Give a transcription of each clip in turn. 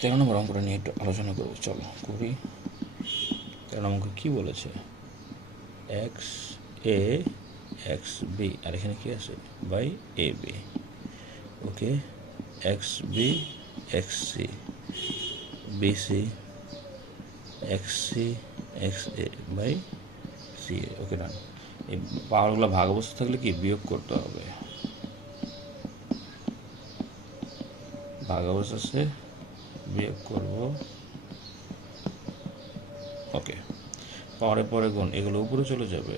13 নম্বর অঙ্কটা নিয়ে একটু আলোচনা করবো, চলো করি। 13 নম্বর কি বলেছে, এক্স এ এক্স বি, আর এখানে কি আছে by A B. Okay, X B X C B C X C X A by C A. Okay done. এই পাওয়ারগুলো ভাগ অবস্থা থাকলে কি বিয়োগ করতে হবে, ভাগ অবস্থা আছে বিয়োগ করব। ওকে, পরে পরে গুণ, এগুলো উপরে চলে যাবে।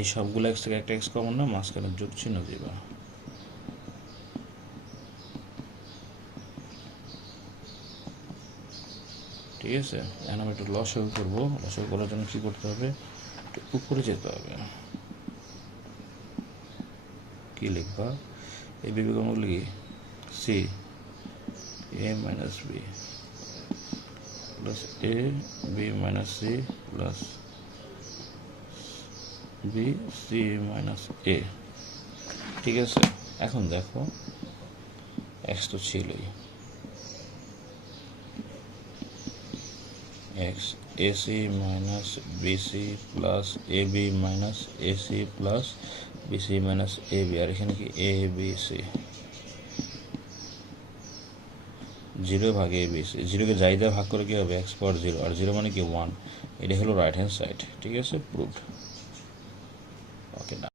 এই সবগুলো এক্স থেকে একটা এক্স কমন না, মাঝখানে যোগ চিহ্ন দিবা। ঠিক আছে, এখন আমি একটু লসাগু করবো। লসাগু করার জন্য কী করতে হবে, একটু উপরে যেতে হবে। কি লিখবা, এই বিবেকগুলো কি C A minus B plus A B minus C plus B C minus A. ঠিক আছে, এখন দেখো এক্স তো ছিলই, X AC minus BC plus A B minus AC plus BC minus A B, আর এখানে কি এ বি সি, জিরো ভাগে এ বি সি। জিরোকে যাই দিয়ে ভাগ করে কী হবে, এক্স পাওয়ার জিরো, আর জিরো মানে কি 1। এটা হলো রাইট হ্যান্ড সাইড। ঠিক আছে, প্রুভড। ওকে।